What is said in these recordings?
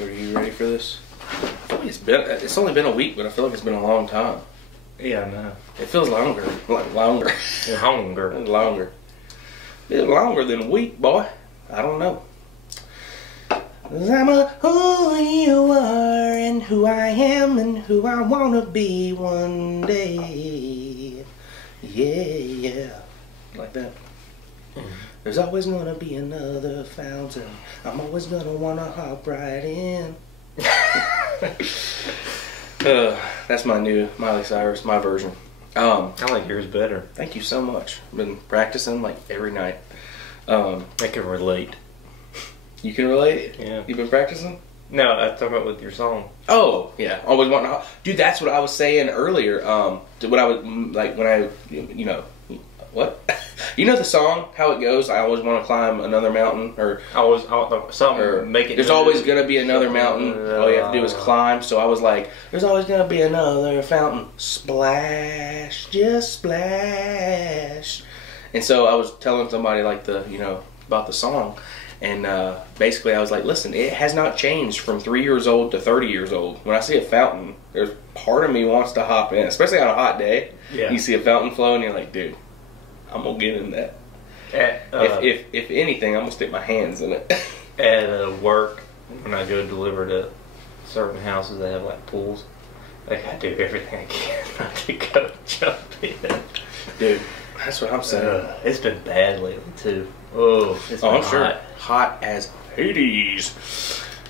Are you ready for this? I feel like it's only been a week, but I feel like it's been a long time. Yeah, I know. It feels longer. Like longer. Longer. Longer. It's longer than a week, boy. I don't know. 'Cause I'm who you are and who I am and who I wanna be one day. Yeah. Like that. There's always gonna be another fountain. I'm always gonna wanna hop right in. That's my new Miley Cyrus, my version. I like yours better. Thank you so much. Been practicing like every night. I can relate. You can relate? Yeah. You've been practicing? No, I talking about with your song. Oh, yeah. Always wanting to... Dude, that's what I was saying earlier. What I was, like, when I, you know... What? You know the song, how it goes? I always want to climb another mountain, or... Make it... There's always going to be another mountain. All you have to do is climb. So I was like, there's always going to be another fountain. Splash, just splash. And so I was telling somebody, like, about the song. And basically I was like, listen, it has not changed from 3 years old to 30 years old. When I see a fountain, there's part of me wants to hop in, especially on a hot day. Yeah. You see a fountain flow and you're like, dude, I'm going to get in that. If anything, I'm going to stick my hands in it. At work, when I go deliver to certain houses that have like pools, like I do everything I can not to go jump in. Dude, that's what I'm saying. It's been bad lately too. Oh, it's been I'm hot. sure. Hot as Hades.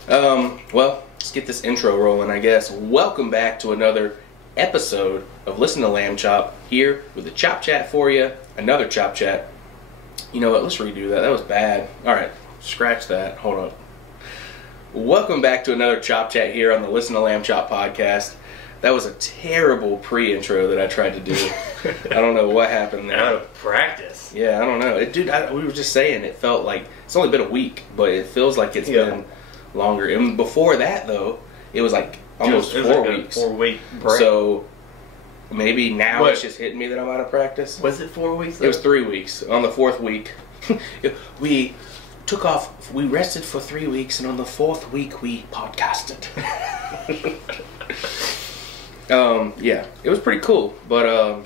Well, let's get this intro rolling, I guess. Welcome back to another episode of Listen to Lamb Chop, here with a Chop Chat for you. Another Chop Chat. You know what? Let's redo that. That was bad. Alright, scratch that. Hold on. Welcome back to another Chop Chat here on the Listen to Lamb Chop podcast. That was a terrible pre-intro that I tried to do. I don't know what happened there. Out of practice. Yeah, I don't know. We were just saying, it felt like, it's only been a week, but it feels like it's been longer. And before that, though, it was like almost 4 weeks. 4 week break. So, maybe now it's just hitting me that I'm out of practice. Was it 4 weeks? It was 3 weeks. On the fourth week, we took off, we rested for 3 weeks, and on the fourth week, we podcasted. Yeah, it was pretty cool, but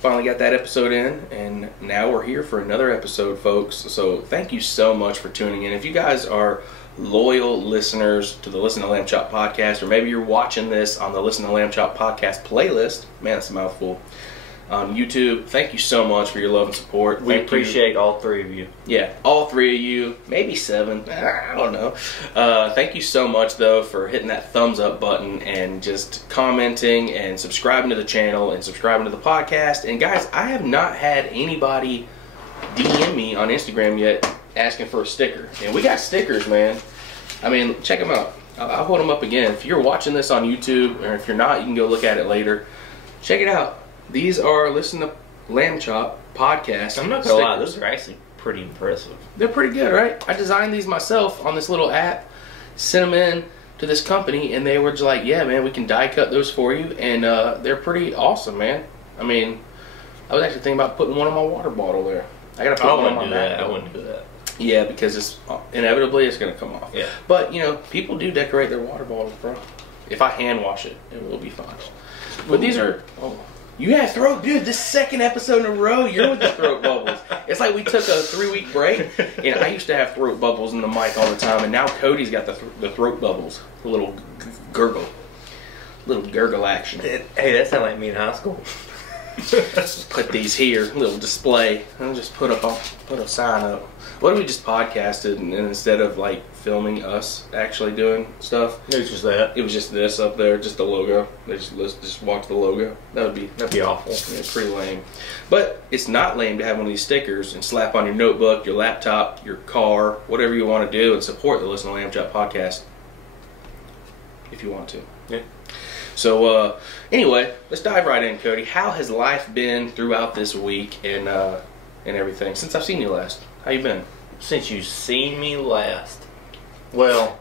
finally got that episode in, and now we're here for another episode, folks. So thank you so much for tuning in. If you guys are loyal listeners to the Listen to Lamb Chop podcast, or maybe you're watching this on the Listen to Lamb Chop podcast playlist, man, that's a mouthful, on YouTube, thank you so much for your love and support. We appreciate all three of you. Yeah, all three of you, maybe 7, I don't know. Thank you so much, though, for hitting that thumbs up button and just commenting and subscribing to the channel and subscribing to the podcast. And guys, I have not had anybody DM me on Instagram yet asking for a sticker. And we got stickers, man. I mean, check them out. I'll hold them up again. If you're watching this on YouTube, or if you're not, you can go look at it later. Check it out. These are Listen to Lamb Chop podcast. I'm not gonna lie, those are actually pretty impressive. They're pretty good, right? I designed these myself on this little app, sent them in to this company, and they were just like, yeah, man, we can die cut those for you, and they're pretty awesome, man. I mean, I was actually thinking about putting one on my water bottle there. I gotta put one on my MacBook. I wouldn't do that. Yeah, because inevitably it's gonna come off. Yeah. But, you know, people do decorate their water bottles, bro. If I hand wash it, it will be fine. But these are... Oh. You had throat, dude. This second episode in a row, you're with the throat bubbles. It's like we took a 3-week break, and I used to have throat bubbles in the mic all the time, and now Cody's got the throat bubbles, a little gurgle action. Hey, that sounded like me in high school. Put these here, little display. I'll just put a sign up. What if we just podcasted, and instead of like filming us actually doing stuff, It was just that. it was just this up there, just the logo. Let's just watch the logo. That'd be awful. Yeah, it's pretty lame. But it's not lame to have one of these stickers and slap on your notebook, your laptop, your car, whatever you want to do, and support the Listen to Lamb Chop podcast if you want to. Yeah. So anyway, let's dive right in, Cody. How has life been throughout this week and everything since I've seen you last? How you been? Since you've seen me last. Well,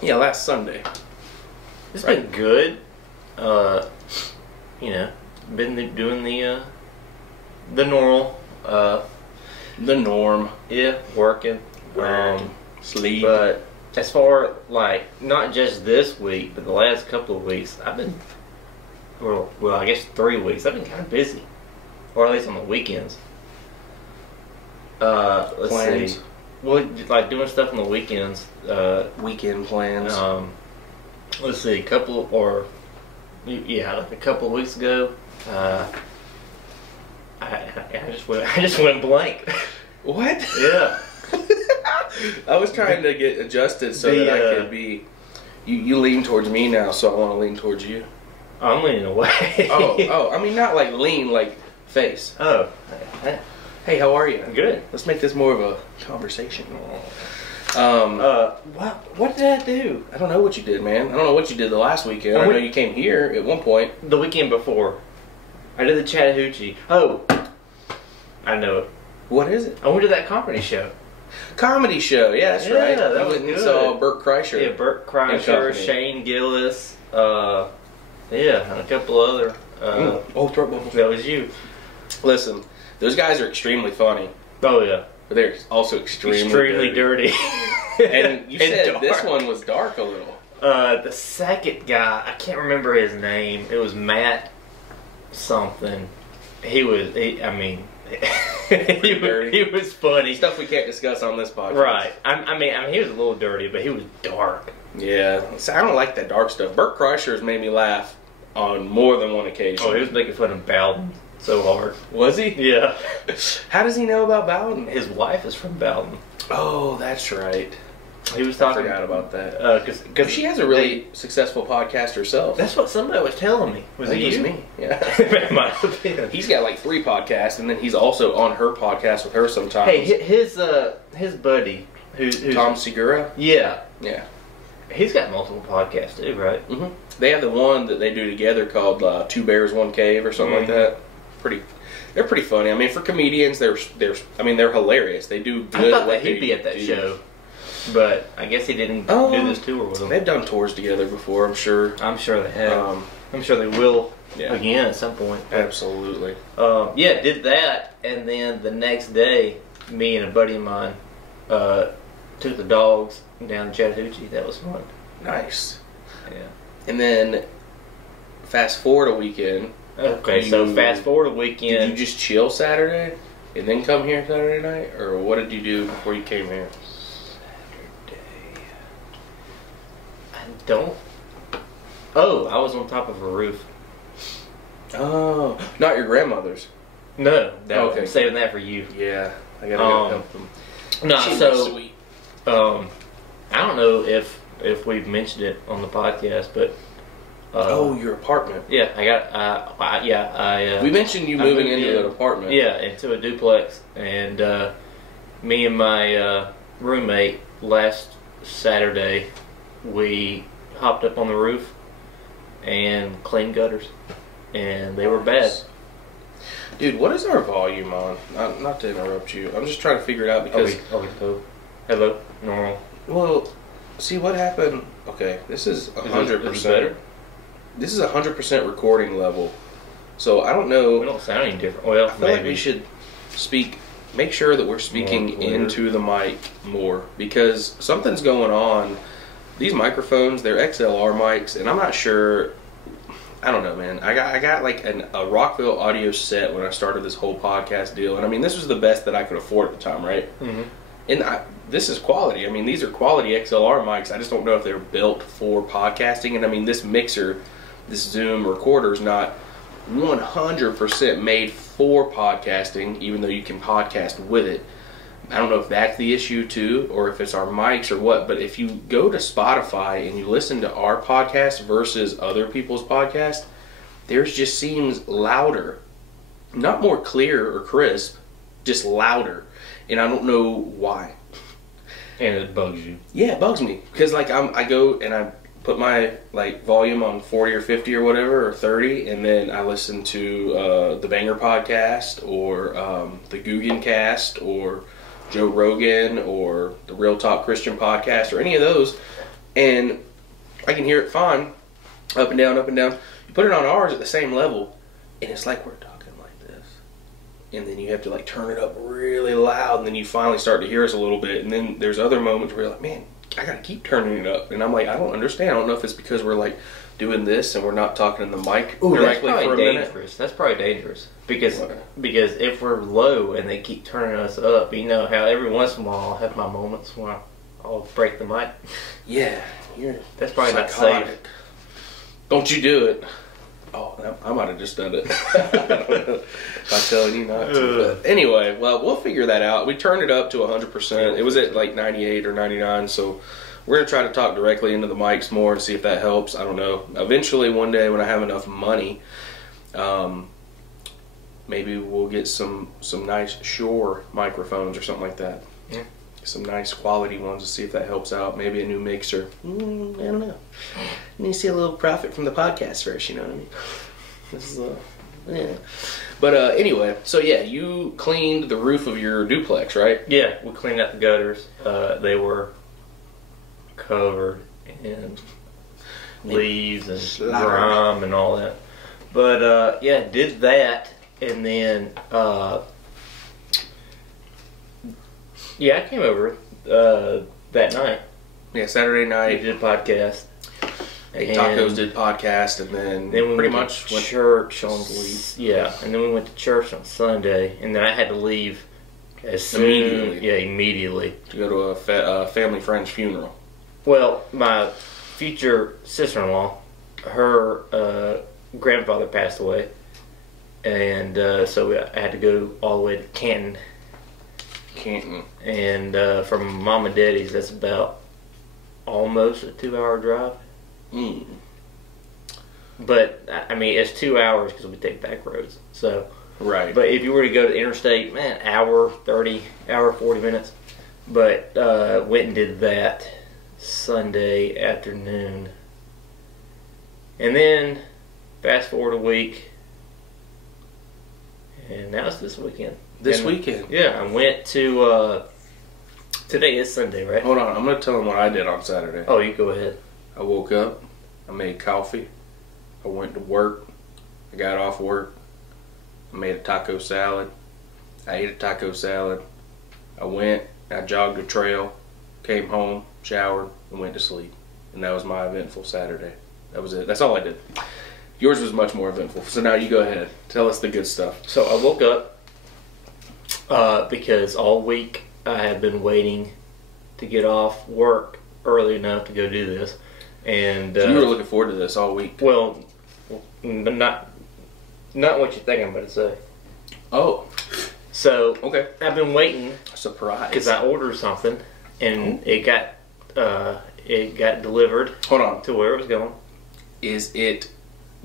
yeah, last Sunday. It's been good. You know, been doing the normal. The norm. Yeah, working. Sleep. But as far, like, not just this week, but the last couple of weeks, I've been, well, I guess 3 weeks, I've been kind of busy. Or at least on the weekends. Let's Plans? see. Well, like, doing stuff on the weekends. Weekend plans. Let's see, like a couple of weeks ago, I just went blank. What? Yeah. I was trying to get adjusted so that I could be. You lean towards me now, so I want to lean towards you. I'm leaning away. Oh, I mean not like lean, like face. Oh. Hey, how are you? Good. Let's make this more of a conversation. What did I do? I don't know what you did, man. I don't know what you did the last weekend. I know you came here at one point. The weekend before. I did the Chattahoochee. Oh. I know it. What is it? I went to that comedy show. Comedy show. Yeah, that's right. That was good. good. Saw Burt Kreischer. Yeah, Burt Kreischer, Shane Gillis, and a couple other. Throat bubbles. That was you. Listen, those guys are extremely funny, Oh yeah. but they're also extremely dirty. And you said dark. this one was dark a little. The second guy, I can't remember his name. It was Matt something. He was funny. Stuff we can't discuss on this podcast. Right. I mean, he was a little dirty, but he was dark. Yeah. See, I don't like that dark stuff. Burt Kreischer has made me laugh on more than one occasion. Oh, he was making fun of Bowden so hard. Was he? Yeah. How does he know about Bowden? His wife is from Bowden. Oh, that's right. He was I talking. forgot about that. Because She has a really successful podcast herself. That's what somebody was telling me. Was I think it it you? was me. Yeah. It might have been. He's got like 3 podcasts, and then he's also on her podcast with her sometimes. Hey, his buddy, who's Tom Segura. Yeah, Yeah. he's got multiple podcasts too, right? hmm They have the one that they do together called Two Bears, One Cave or something like that. They're pretty funny. I mean, for comedians, they're hilarious. They do good. I thought at what that he'd they be at that do. show, but I guess he didn't Oh, do this tour with them. They've done tours together before, I'm sure. I'm sure they have. Um, I'm sure they will yeah. again at some point. Absolutely. Yeah, did that, and then the next day, me and a buddy of mine took the dogs down to Chattahoochee. That was fun. Nice. Yeah. And then fast forward a weekend. Okay, so fast forward a Did weekend. you just chill Saturday and then come here Saturday night, or what did you do before you came here? I don't. Oh, I was on top of a roof. Oh, not your grandmother's. No, Okay. I'm saving that for you. Yeah, I gotta go help them. No, She's so sweet. I don't know if we've mentioned it on the podcast, but Your apartment. yeah, I got We mentioned you I moving moved into in. an apartment. yeah, into a duplex, and me and my roommate last Saturday we hopped up on the roof and cleaned gutters, and they were bad. Dude, what is our volume on? Not to interrupt you. I'm just trying to figure it out because. Hello, normal. Well, see what happened. Okay, this is Is it 100%. better? This is 100% recording level. So I don't know. We don't sound any different. Well, I feel like we should speak. Make sure that we're speaking More clear. into the mic more because something's going on. These microphones, they're XLR mics, and I'm not sure. I don't know, man. I got like a Rockville audio set when I started this whole podcast deal, and I mean this was the best that I could afford at the time, right? Mm-hmm. And this is quality. I mean, these are quality XLR mics. I just don't know if they're built for podcasting. And I mean, this mixer, this Zoom recorder is not 100% made for podcasting, even though you can podcast with it. I don't know if that's the issue too, or if it's our mics or what. But if you go to Spotify and you listen to our podcast versus other people's podcast, theirs just seems louder. Not more clear or crisp, just louder. And I don't know why. And it bugs you. Yeah, it bugs me because like I go and I put my like volume on 40 or 50 or whatever or 30, and then I listen to the Banger podcast or the Guggen cast or Joe Rogan or the Real Talk Christian podcast or any of those, and I can hear it fine, up and down, up and down. You put it on ours at the same level, and it's like we're talking like this. And then you have to like turn it up really loud, and then you finally start to hear us a little bit. And then there's other moments where you're like, man, I gotta keep turning it up. And I'm like, I don't understand. I don't know if it's because we're like doing this and we're not talking in the mic directly for a minute. That's probably dangerous. Because if we're low and they keep turning us up, you know how every once in a while I'll have my moments when I'll break the mic. Yeah, that's probably psychotic. Not safe. Don't you do it. Oh, I might have just done it. By telling you not to. But anyway, well, we'll figure that out. We turned it up to 100%. It was at like 98 or 99, so we're going to try to talk directly into the mics more and see if that helps. I don't know. Eventually, one day when I have enough money, maybe we'll get some nice Shure microphones or something like that. Yeah. Some nice quality ones to see if that helps out. Maybe a new mixer. I don't know. I need to see a little profit from the podcast first, you know what I mean? This is yeah. But anyway, so yeah, you cleaned the roof of your duplex, right? Yeah, we cleaned out the gutters. They were covered in leaves and grime and all that. But yeah, did that, and then yeah, I came over that night. Yeah, Saturday night. We did a podcast. Ate tacos, did podcast, and then we pretty went much to church on yeah, and then we went to church on Sunday, and then I had to leave immediately to go to a family friend's funeral. Well, my future sister-in-law, her grandfather passed away, and so I had to go all the way to Canton. And from Mom and Daddy's, that's about almost a 2-hour drive. But I mean, it's 2 hours because we take back roads. So right. But if you were to go to the interstate, man, hour 40 minutes. But went and did that Sunday afternoon, and then fast forward a week, and now it's this weekend. Weekend? Yeah, I went to. Today is Sunday, right? Hold on, I'm going to tell them what I did on Saturday. Oh, you go ahead. I woke up, I made coffee, I went to work, I got off work, I made a taco salad, I ate a taco salad, I went, I jogged the trail, came home, showered, and went to sleep. And that was my eventful Saturday. That was it. That's all I did. Yours was much more eventful. So now you go ahead. Tell us the good stuff. So I woke up because all week I had been waiting to get off work early enough to go do this. And so you were looking forward to this all week? Well, not what you think I'm going to say. Oh. So okay. I've been waiting. Surprise. Because I ordered something, and it got delivered. Hold on. To where it was going. Is it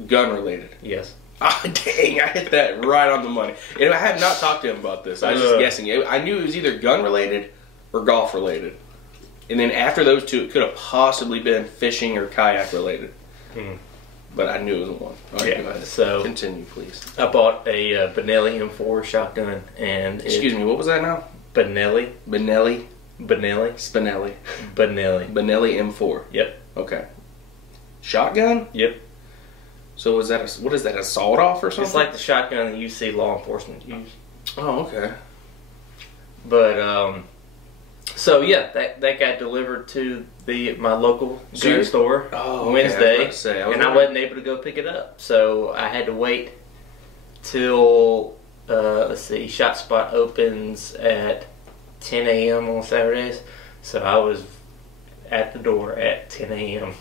gun related? Yes. Ah, dang, I hit that right on the money. And I had not talked to him about this. I was just guessing. I knew it was either gun related or golf related. And then after those two, it could have possibly been fishing or kayak related. But I knew it wasn't one. All right, go ahead. So continue, please. I bought a Benelli M4 shotgun, and excuse me, what was that now? Benelli. Spinelli. Benelli M4. Yep. Okay. Shotgun? Yep. So is that what is that, a sawed off or something? It's like the shotgun that you see law enforcement use. Oh, okay. But so yeah, that got delivered to my local gun store Wednesday, and I wasn't able to go pick it up, so I had to wait till let's see, Shot Spot opens at 10 a.m. on Saturdays, so I was at the door at 10 a.m.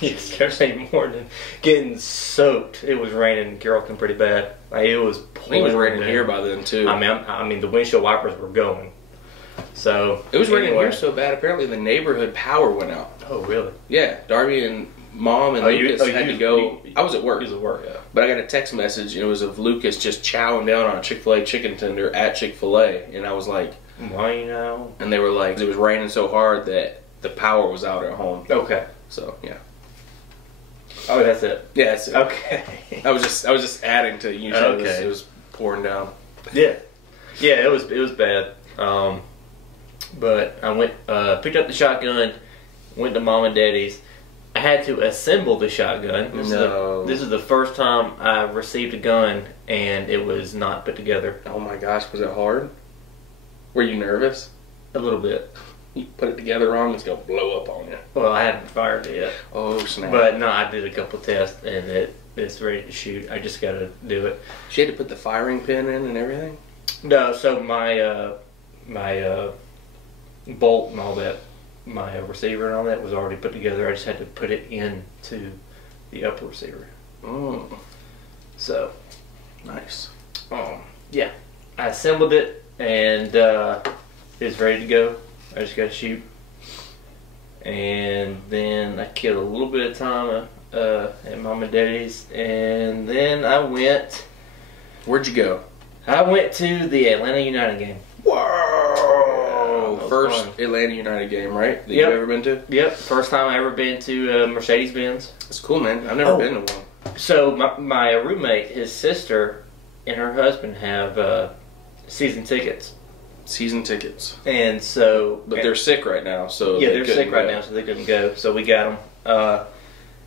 yesterday morning, getting soaked. It was raining in Carrollton pretty bad. Like, it was pouring. It was raining here by then too. I mean, the windshield wipers were going. So it was raining here so bad. Apparently, the neighborhood power went out. Oh, really? Yeah, Darby and Mom and Lucas had to go. I was at work. He was at work, yeah. But I got a text message, and it was of Lucas just chowing down on a Chick-fil-A chicken tender at Chick-fil-A, and I was like, "Why now?" And they were like, "It was raining so hard that the power was out at home." Okay. So yeah. Oh, that's it. Yeah, that's it. Okay. I was just adding to you. Okay. It was pouring down. Yeah. Yeah, it was bad. But I went, picked up the shotgun, went to Mom and Daddy's. I had to assemble the shotgun. This is the first time I received a gun, and it was not put together. Oh my gosh, was it hard? Were you nervous? A little bit. You put it together wrong, it's gonna blow up on you. Well, I haven't fired it yet. Oh snap! But no, I did a couple tests and it's ready to shoot. I just gotta do it. She had to put the firing pin in and everything. No, so my bolt and all that, my receiver and all that was already put together. I just had to put it into the upper receiver. Oh, so nice. Yeah, I assembled it and it's ready to go. I just gotta shoot, and then I killed a little bit of time at Mom and Daddy's, and then I went. Where'd you go? I went to the Atlanta United game. Whoa! Yeah, First fun. Atlanta United game, right? That Yep. you've ever been to? Yep, first time I ever been to Mercedes-Benz. That's cool, man. I've never been to one. So my roommate, his sister, and her husband have season tickets. Season tickets. And so... But they're sick right now, so... Yeah, they're sick right now, so they couldn't go. So we got them.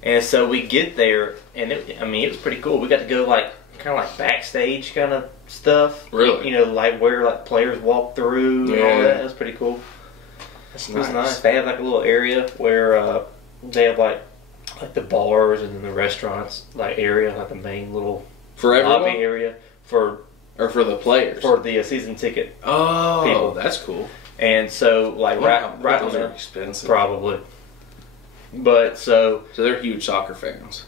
And so we get there, and it was pretty cool. We got to go kind of like backstage kind of stuff. Really? You know, like where like players walk through and all that. That was pretty cool. That's It was nice. They have like a little area where they have like the bars and then the restaurants area, like the main little For everyone? lobby area Or for the players? for the season ticket. Oh, people. that's cool. And so like right on those are there, expensive. probably. But so they're huge soccer fans.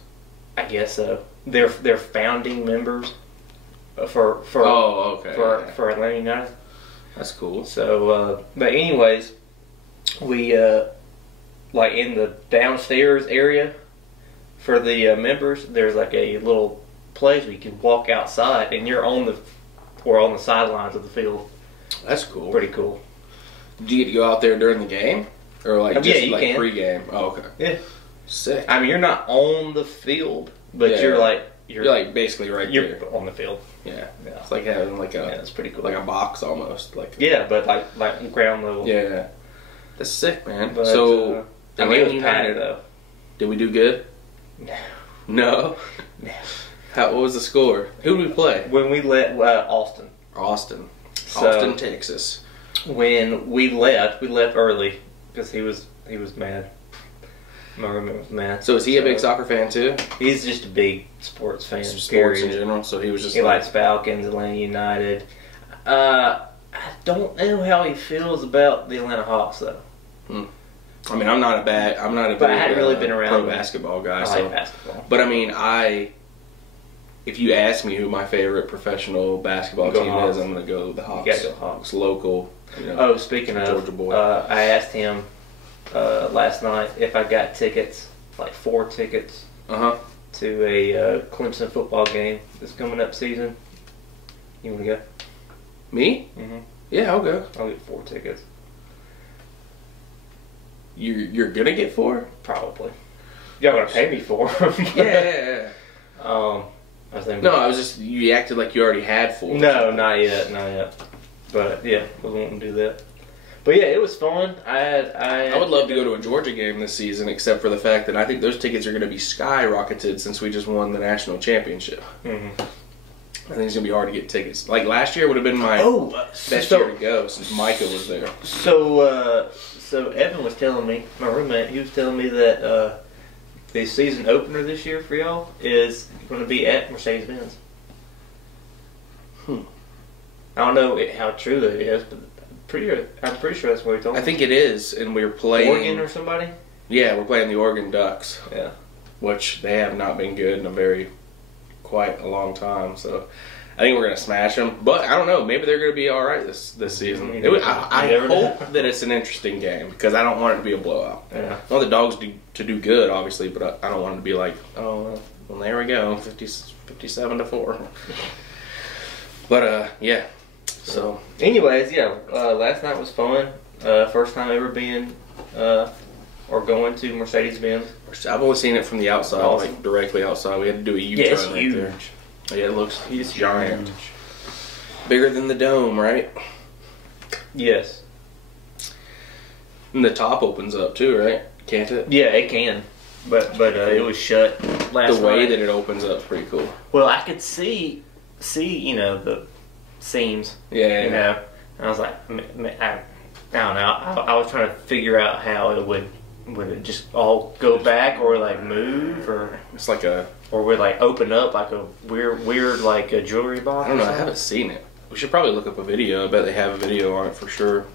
I guess so. They're founding members for Oh, okay. for Atlanta United. That's cool. So, but anyways, we like in the downstairs area for the members. There's like a little place where you can walk outside, and you're on the sidelines of the field. That's cool. Pretty cool. Do you get to go out there during the game, or like just yeah, you like can. pre-game? Oh, okay. Yeah. Sick. I mean, you're not on the field, but Yeah. you're like basically right you're there. on the field. Yeah. Yeah. It's like having like Yeah, it's pretty cool. like a box almost. Like Yeah, but like ground level. yeah. That's sick, man. But, so I mean, it was United, packed though. did we do good? No. No. No. What was the score? Who did we play? When we let Austin. Austin, So, Texas. When we left early because he was mad. My roommate was mad. So is he a big soccer fan too? He's just a big sports fan. Sports period. in general. So he was just He likes Falcons, Atlanta United. I don't know how he feels about the Atlanta Hawks though. I mean, I'm not a But I hadn't really been around pro them. basketball guy. I so. like basketball. But I mean, if you ask me who my favorite professional basketball Go team Hawks. is, I'm going to go the Hawks. You gotta go Hawks. It's local. You know. Oh, speaking of, Georgia boy. I asked him last night if I got tickets, like 4 tickets, Uh-huh. to a Clemson football game this coming up season. You want to go? Me? Mm-hmm. Yeah, I'll go. I'll get 4 tickets. You're going to get 4? Probably. Y'all gonna pay me for 'em. Yeah. I was thinking. No, I was just, you acted like you already had 4. No, not yet. But yeah, we won't do that. But yeah, it was fun. I would love to go to a Georgia game this season, except for the fact that I think those tickets are going to be skyrocketed since we just won the national championship. Mm-hmm. I think it's going to be hard to get tickets. Like last year would have been my best year to go since Micah was there. So Evan was telling me, my roommate, he was telling me that the season opener this year for y'all is going to be at Mercedes-Benz. I don't know how true that is, but I'm pretty sure that's what he told me. I think it is, and we're playing Oregon or somebody? Yeah, we're playing the Oregon Ducks. Yeah. Which they have not been good in quite a long time. So I think we're going to smash them. But I don't know. Maybe they're going to be all right this season. I hope that it's an interesting game because I don't want it to be a blowout. Yeah. I want the Dogs to do good, obviously, but I don't want it to be like, oh, well, there we go, 57-4. But, yeah. So, anyways, yeah, last night was fun. First time ever being or going to Mercedes-Benz. I've only seen it from the outside, Awesome. like directly outside. We had to do a U-turn Yeah, it's right huge. there. Yeah, it looks It's giant. huge. Bigger than the dome, right? Yes. And the top opens up too, right? Can't it? Yeah, it can. But it was shut last night. The way that it opens up is pretty cool. Well, I could see the seams. Yeah. You know, and I was like, I don't know. I was trying to figure out how it would it just all go back or like move or It's like a, or would like open up like a weird like a jewelry box. I don't know. I haven't seen it. We should probably look up a video. I bet they have a video on it for sure.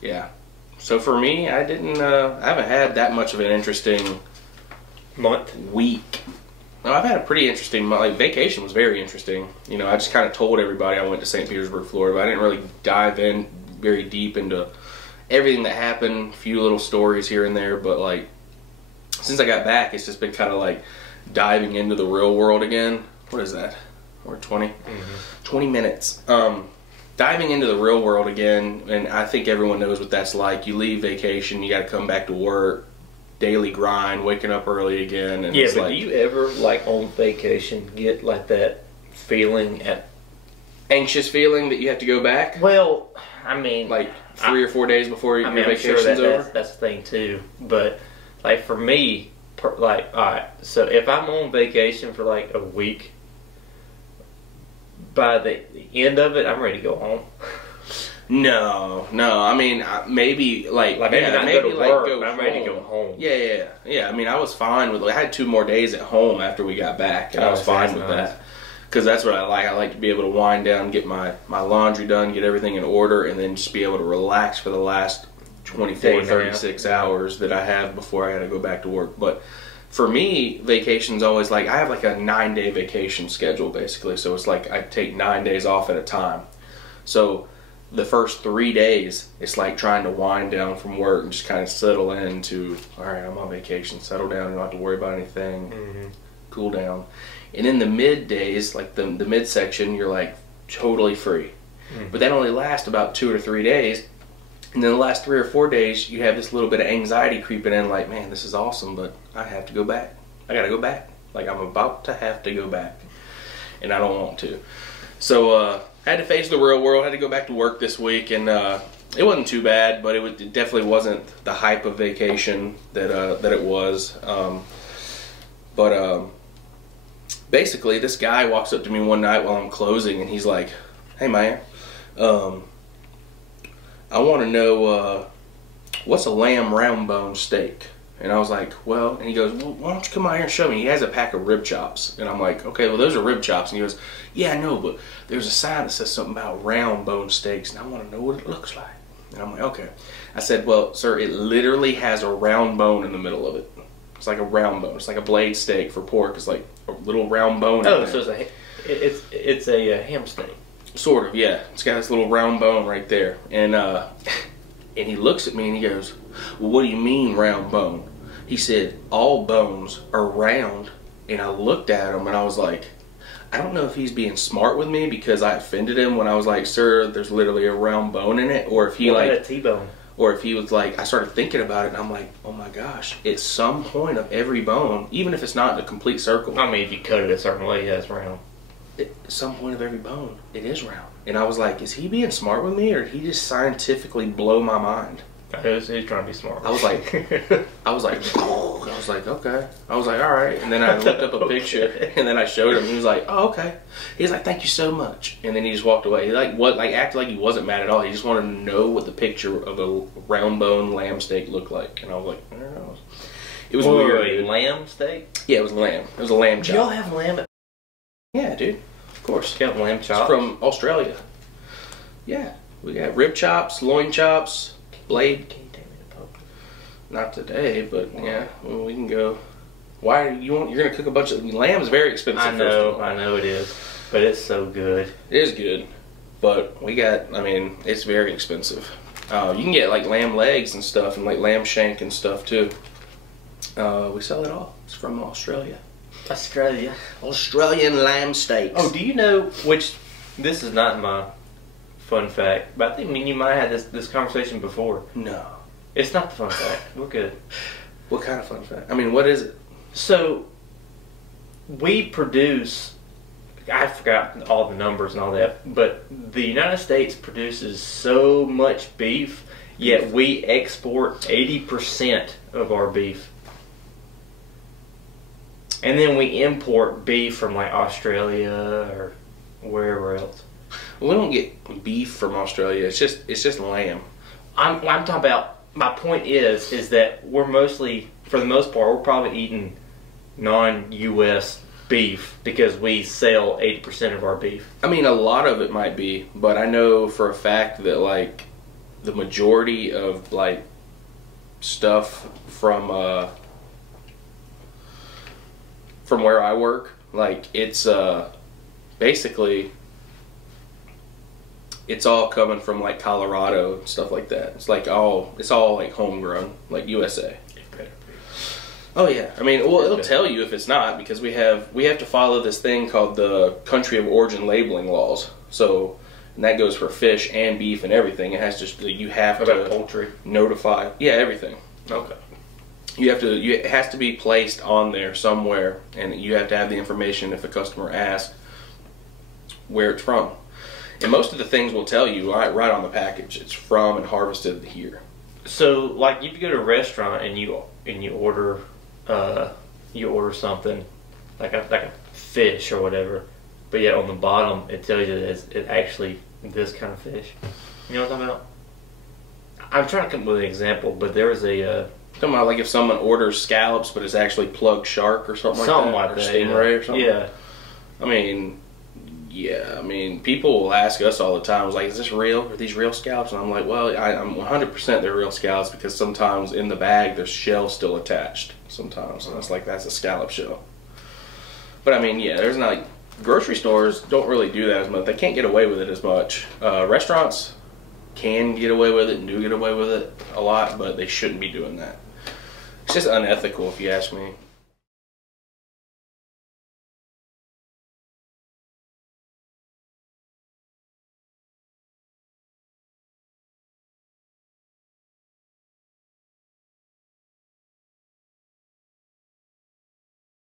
Yeah. So for me, I haven't had that much of an interesting week. No, I've had a pretty interesting month. Like, vacation was very interesting. You know, I just kind of told everybody I went to St. Petersburg, Florida, but I didn't really dive in very deep into everything that happened. A few little stories here and there, but like, since I got back, it's just been kind of like diving into the real world again. What is that? We're 20? 20 minutes. Diving into the real world again, and I think everyone knows what that's like. You leave vacation, you got to come back to work, daily grind, waking up early again. And yeah, it's but like, do you ever, like, on vacation, get like that feeling anxious feeling that you have to go back? Well, I mean, like 3 or 4 days before your vacation's I'm sure over? that's the thing too. But like for me, like, all right, so if I'm on vacation for like a week, by the end of it, I'm ready to go home. No. I mean, maybe like maybe not maybe go to like work, go but I'm ready to go home. Yeah. I mean, I was fine with. Like, I had 2 more days at home after we got back, and I was fine with that because that's what I like. I like to be able to wind down, get my laundry done, get everything in order, and then just be able to relax for the last 24, 36 hours that I have before I got to go back to work. But for me, vacation's always like, I have like a 9-day vacation schedule basically. So it's like I take 9 days off at a time. So the first 3 days, it's like trying to wind down from work and just kind of settle into, all right, I'm on vacation, settle down, you don't have to worry about anything, cool down. And then the mid days, like the midsection, you're like totally free. But that only lasts about 2 or 3 days. And then the last 3 or 4 days, you have this little bit of anxiety creeping in, like, man, this is awesome, but I have to go back. I got to go back. Like, I'm about to have to go back. And I don't want to. So, I had to face the real world. I had to go back to work this week, and it wasn't too bad, but it definitely wasn't the hype of vacation that it was. Basically, this guy walks up to me one night while I'm closing, and he's like, hey, man, I want to know what's a lamb round bone steak? And I was like, well, and he goes, well, why don't you come out here and show me? He has a pack of rib chops. And I'm like, okay, well, those are rib chops. And he goes, yeah, I know, but there's a sign that says something about round bone steaks, and I want to know what it looks like. And I'm like, okay. I said, well, sir, it literally has a round bone in the middle of it. It's like a round bone. It's like a blade steak for pork. It's like a little round bone in there. So it's a ham steak. Sort of, yeah. It's got this little round bone right there. And he looks at me and he goes, well, what do you mean round bone? He said, all bones are round. And I looked at him and I was like, I don't know if he's being smart with me because I offended him when I was like, sir, there's literally a round bone in it. Or if he a T-bone. Or if he was like, I started thinking about it and I'm like, oh my gosh, it's some point of every bone, even if it's not in a complete circle. I mean, if you cut it a certain way, yeah, it's round. At some point of every bone, it is round. And I was like, is he being smart with me or did he just scientifically blow my mind? He was trying to be smart. I was like, okay. I was like, all right. And then I looked up a picture and then I showed him. He was like, oh, okay. He's like, thank you so much. And then he just walked away. He acted like he wasn't mad at all. He just wanted to know what the picture of a round bone lamb steak looked like. And I was like, I don't know. It was weird. Lamb steak? Yeah, it was lamb. It was a lamb chop. Do y'all have lamb at... Yeah, dude. Of course. You got lamb chops? It's from Australia. Yeah. We got rib chops, loin chops, blade. Can you take me to Pope? Not today, but yeah, well, we can go. Why you're gonna cook a bunch of lamb? Is very expensive. I know it is, but it's so good. It is good, but it's very expensive. You can get like lamb legs and stuff, and like lamb shank and stuff too. We sell it all. It's from Australia. Australian lamb steaks. Oh, do you know which? This is not my fun fact, but I think you might have had this conversation before. No. It's not the fun fact. We're good. What kind of fun fact? I mean, what is it? So, we produce, I forgot all the numbers and all that, but the United States produces so much beef, yet we export 80% of our beef. And then we import beef from like Australia or wherever else. We don't get beef from Australia. It's just lamb. I'm talking about. My point is that we're mostly, for the most part, we're probably eating non-U.S. beef because we sell 80% of our beef. I mean, a lot of it might be, but I know for a fact that like the majority of like stuff from where I work, like it's basically it's all coming from like Colorado and stuff like that. It's all like homegrown, like USA. Oh yeah, I mean, well, it'll tell you if it's not, because we have to follow this thing called the country of origin labeling laws. So, and that goes for fish and beef and everything. It has to, you have to poultry notify, yeah, everything. Okay. It has to be placed on there somewhere, and you have to have the information if a customer asks where it's from. And most of the things will tell you right on the package. It's from and harvested here. So, like, if you go to a restaurant and you order something like a fish or whatever, but yet on the bottom it tells you that it's actually this kind of fish. You know what I'm talking about? I'm trying to come up with an example, but there was a talking about like if someone orders scallops, but it's actually plugged shark or something like that, or stingray or something. Yeah. I mean, people will ask us all the time, like, is this real? Are these real scallops? And I'm like, well, I'm 100% they're real scallops, because sometimes in the bag there's shell still attached sometimes, and that's a scallop shell. But I mean, yeah, there's not, like, grocery stores don't really do that as much. They can't get away with it as much. Restaurants can get away with it and do get away with it a lot, but they shouldn't be doing that. It's just unethical, if you ask me.